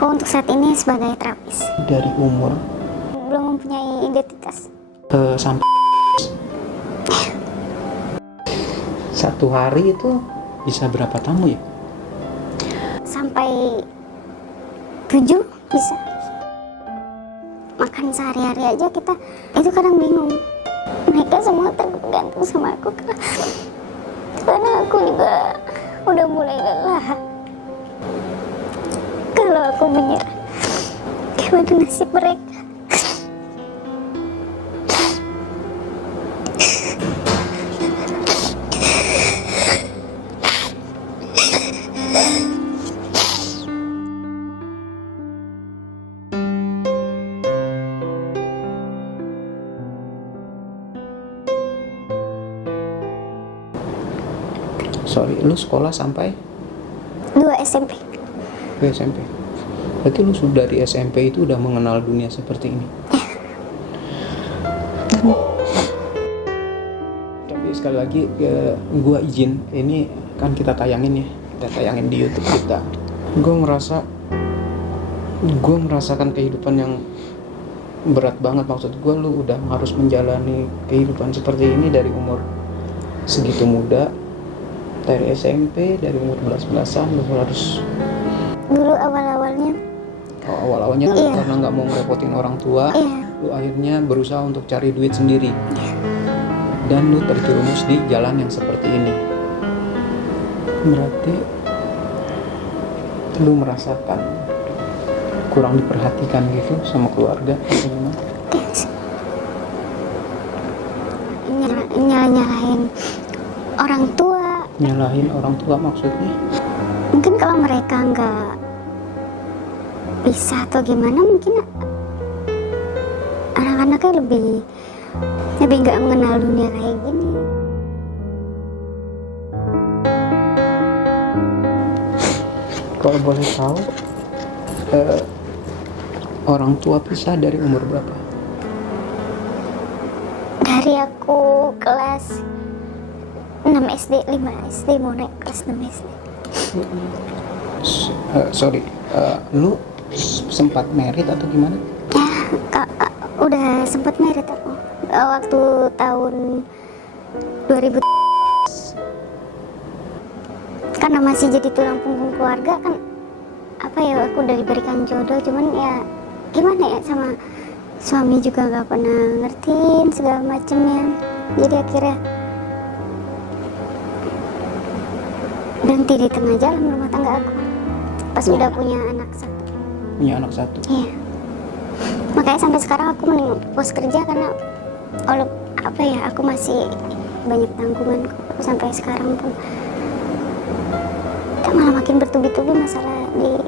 Aku untuk saat ini sebagai terapis. Dari umur Belum mempunyai identitas. sampai satu hari itu bisa berapa tamu ya? Sampai 7 bisa. Makan sehari-hari aja kita itu kadang bingung. Mereka semua tergantung sama aku karena aku juga udah mulai lelah. Kalau aku menyerah, gimana nasib mereka? Sorry, lu sekolah sampai 2 SMP. ke SMP? Berarti lu sudah dari SMP itu udah mengenal dunia seperti ini? Tapi sekali lagi gua izin, ini kan kita tayangin ya, kita tayangin di YouTube kita. Gua merasakan kehidupan yang berat banget. Maksud gua, lu udah harus menjalani kehidupan seperti ini dari umur segitu muda, dari SMP, dari umur 11-11an lu harus. Dulu awal-awalnya Awal-awalnya Iya. karena nggak mau ngerepotin orang tua, lu akhirnya berusaha untuk cari duit sendiri, dan lu terjerumus di jalan yang seperti ini. Berarti lu merasakan kurang diperhatikan gitu sama keluarga atau gimana? nyalahin orang tua. Nyalahin orang tua maksudnya? Mungkin kalau mereka nggak bisa atau gimana, mungkin anak-anaknya lebih nggak mengenal dunia kayak gini. Kalau boleh tahu, orang tua pisah dari umur berapa? Dari aku kelas 6 SD, 5 SD mau naik kelas 6 SD. Sorry, lu sempat married atau gimana? Udah sempat merit aku waktu tahun 2000. Karena masih jadi tulang punggung keluarga kan, apa ya, aku udah diberikan jodoh, cuman ya gimana ya, sama suami juga gak pernah ngertiin segala macemnya. Jadi akhirnya berhenti di tengah jalan rumah tangga aku pas udah punya anak satu. Punya anak satu? Iya. Makanya sampai sekarang aku mending pos kerja karena apa ya, aku masih banyak tanggungan sampai sekarang pun. Tak malah makin bertubi-tubi masalah di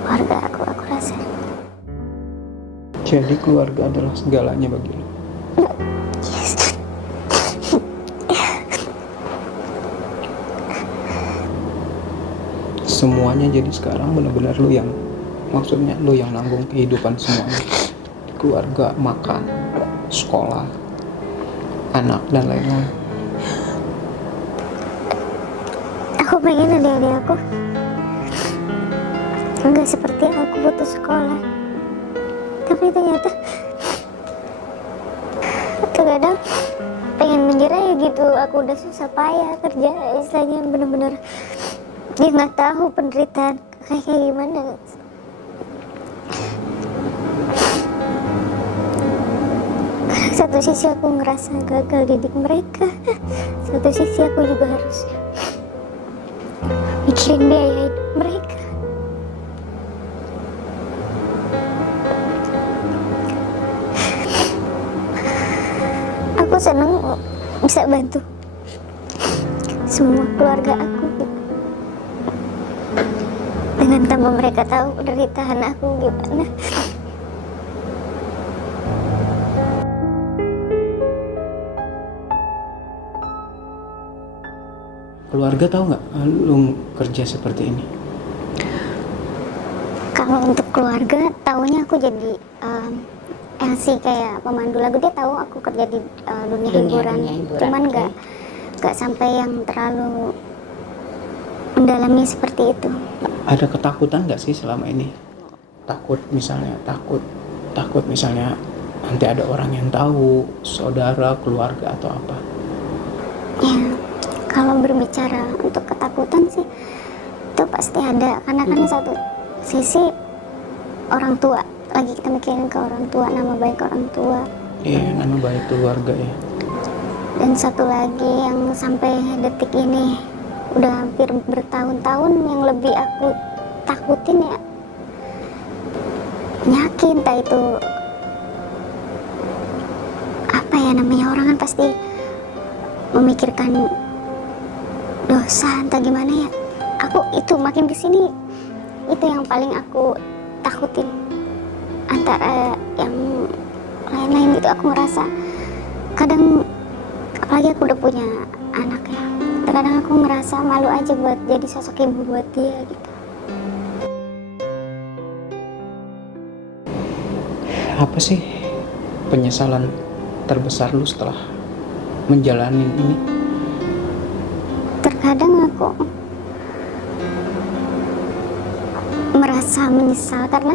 keluarga aku rasa. Jadi keluarga adalah segalanya bagi lu? Yes. Semuanya jadi sekarang benar-benar lu yang, maksudnya lu yang nanggung kehidupan semuanya, keluarga, makan, sekolah, anak, dan lain-lain. Aku pengen adik-adik aku enggak seperti aku putus sekolah, tapi ternyata kadang pengen menyerah ya gitu. Aku udah susah payah kerja, istilahnya bener-bener dia nggak tahu penderitaan kayak gimana. Satu sisi aku ngerasa gagal didik mereka, satu sisi aku juga harus mikirin biaya hidup mereka. Aku seneng bisa bantu semua keluarga aku dengan tanpa mereka tahu penderitaan aku gimana. Keluarga tahu nggak lu kerja seperti ini? Kalau untuk keluarga, taunya aku jadi LC kayak pemandu lagu. Dia tahu aku kerja di dunia hiburan, cuman nggak sampai yang terlalu mendalami seperti itu. Ada ketakutan nggak sih selama ini? Takut misalnya nanti ada orang yang tahu, saudara, keluarga atau apa? Ya, kalau berbicara untuk ketakutan sih itu pasti ada, karena kan satu sisi orang tua, lagi kita mikirin ke orang tua, nama baik orang tua. Iya, nama baik keluarga ya. Dan satu lagi yang sampai detik ini udah hampir bertahun-tahun yang lebih aku takutin ya penyakit, entah itu apa ya namanya, orang kan pasti memikirkan dosa entah gimana ya. Aku itu makin kesini itu yang paling aku takutin. Antara yang lain-lain itu aku merasa kadang, apalagi aku udah punya anak ya, terkadang aku ngerasa malu aja buat jadi sosok ibu buat dia gitu. Apa sih penyesalan terbesar lu setelah menjalani ini? Terkadang aku merasa menyesal karena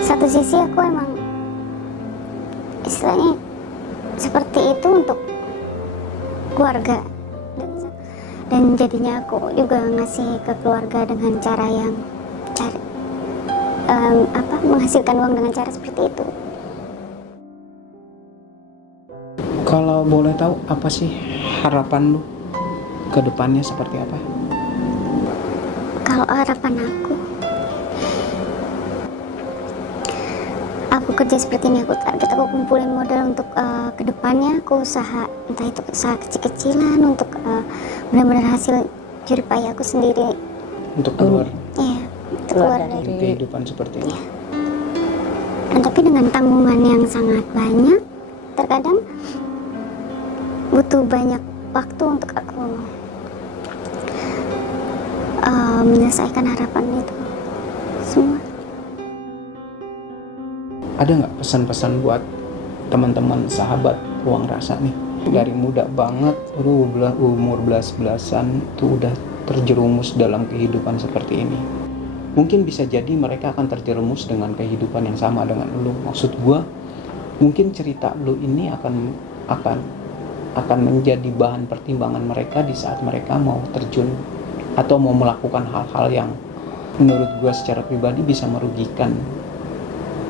satu sisi aku emang istilahnya seperti itu untuk keluarga, dan jadinya aku juga ngasih ke keluarga dengan cara yang menghasilkan uang dengan cara seperti itu. Kalau boleh tahu, apa sih harapan lu ke depannya seperti apa? Kalau harapan aku kerja seperti ini, aku target aku kumpulin modal untuk kedepannya aku usaha, entah itu usaha kecil-kecilan untuk benar-benar hasil jerih payah aku sendiri Untuk keluar keluar dari dari, kehidupan seperti ini. dan tapi dengan tanggungan yang sangat banyak, terkadang butuh banyak waktu untuk aku menyelesaikan harapan itu semua. Ada nggak pesan-pesan buat teman-teman sahabat Ruang Rasa nih? Dari muda banget, lu umur belas-belasan tuh udah terjerumus dalam kehidupan seperti ini. Mungkin bisa jadi mereka akan terjerumus dengan kehidupan yang sama dengan lu. Maksud gua, mungkin cerita lu ini akan menjadi bahan pertimbangan mereka di saat mereka mau terjun atau mau melakukan hal-hal yang menurut gua secara pribadi bisa merugikan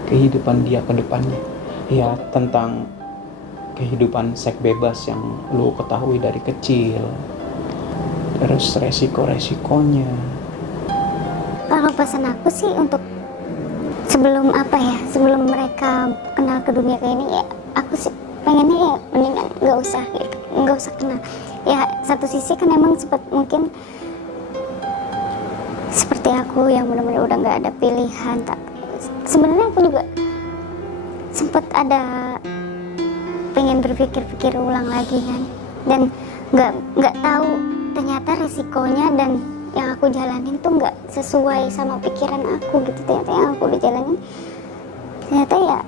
kehidupan dia ke depannya. Ya, tentang kehidupan seks bebas yang lu ketahui dari kecil, terus resiko-resikonya. Kalau pesan aku sih untuk sebelum mereka kenal ke dunia kayak ini ya, aku sih pengennya ya mendingan nggak usah kenal. Ya satu sisi kan emang mungkin seperti aku yang benar-benar udah nggak ada pilihan. Sebenarnya aku juga sempat ada pengen berpikir ulang lagi kan, dan nggak tahu ternyata resikonya dan yang aku jalanin tuh nggak sesuai sama pikiran aku gitu. Ternyata yang aku udah jalanin ternyata ya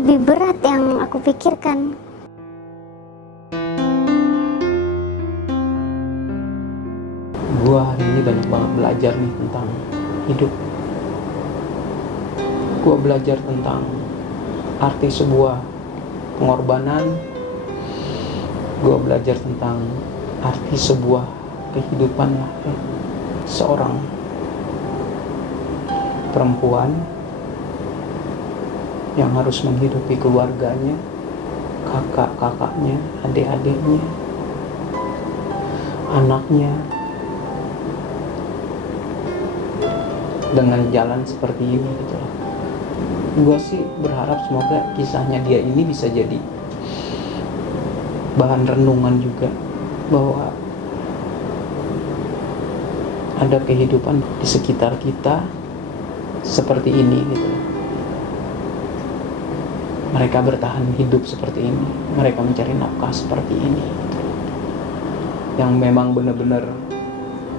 lebih berat yang aku pikirkan. Gua hari ini banyak banget belajar nih tentang hidup. Gua belajar tentang arti sebuah pengorbanan. Gua belajar tentang arti sebuah kehidupan lah ya. Seorang perempuan yang harus menghidupi keluarganya, kakak-kakaknya, adik-adiknya, anaknya dengan jalan seperti ini gitu loh. Gue sih berharap semoga kisahnya dia ini bisa jadi bahan renungan juga, bahwa ada kehidupan di sekitar kita seperti ini gitu loh. Mereka bertahan hidup seperti ini, mereka mencari nafkah seperti ini gitu loh. Yang memang benar-benar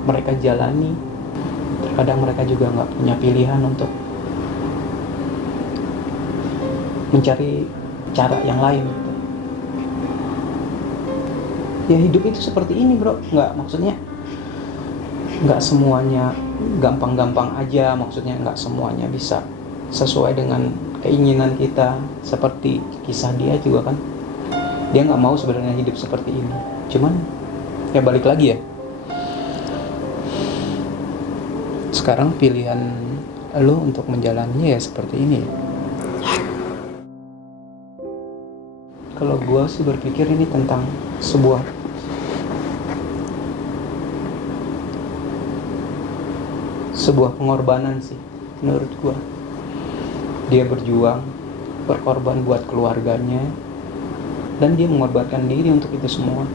mereka jalani. Terkadang mereka juga nggak punya pilihan untuk mencari cara yang lain gitu. Ya hidup itu seperti ini bro, nggak, maksudnya nggak semuanya gampang-gampang aja, maksudnya nggak semuanya bisa sesuai dengan keinginan kita. Seperti kisah dia juga kan, dia nggak mau sebenarnya hidup seperti ini, cuman ya balik lagi ya, sekarang pilihan lo untuk menjalaninya ya seperti ini. Kalau gue sih berpikir ini tentang sebuah pengorbanan sih menurut gue. Dia berkorban buat keluarganya, dan dia mengorbankan diri untuk itu semua.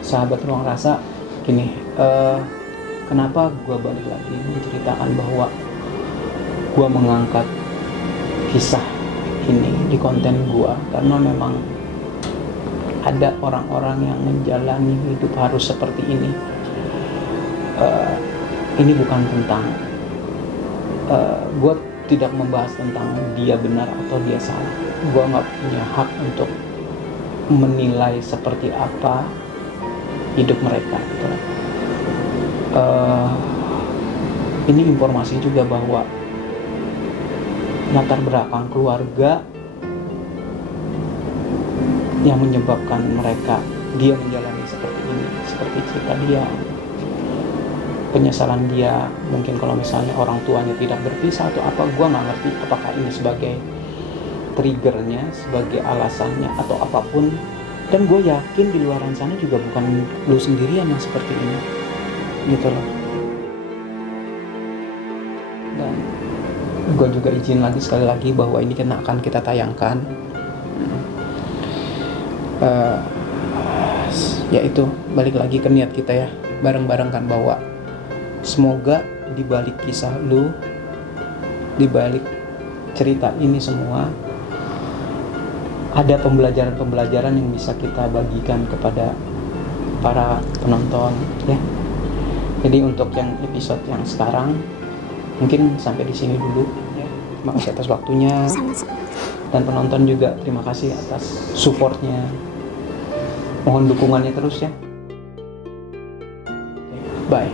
Sahabat Ruang Rasa, gini, kenapa gue balik lagi menceritakan bahwa gue mengangkat kisah ini di konten gue, karena memang ada orang-orang yang menjalani hidup harus seperti ini. Ini bukan tentang gue tidak membahas tentang dia benar atau dia salah. Gue nggak punya hak untuk menilai seperti apa hidup mereka gitu. Ini informasi juga bahwa latar belakang keluarga yang menyebabkan dia menjalani seperti ini, seperti cerita dia, penyesalan dia, mungkin kalau misalnya orang tuanya tidak berpisah atau apa, gue nggak ngerti apakah ini sebagai triggernya, sebagai alasannya atau apapun. Dan gue yakin di luaran sana juga bukan lu sendirian yang seperti ini gitu loh. Dan gue juga izin lagi sekali lagi bahwa ini akan kita tayangkan, yaitu balik lagi ke niat kita ya, bareng-bareng kan, bahwa semoga di balik kisah lu, di balik cerita ini semua, ada pembelajaran yang bisa kita bagikan kepada para penonton ya. Jadi untuk yang episode yang sekarang mungkin sampai di sini dulu ya. Terima kasih atas waktunya. Sama-sama. Dan penonton juga terima kasih atas supportnya. Mohon dukungannya terus ya. Bye.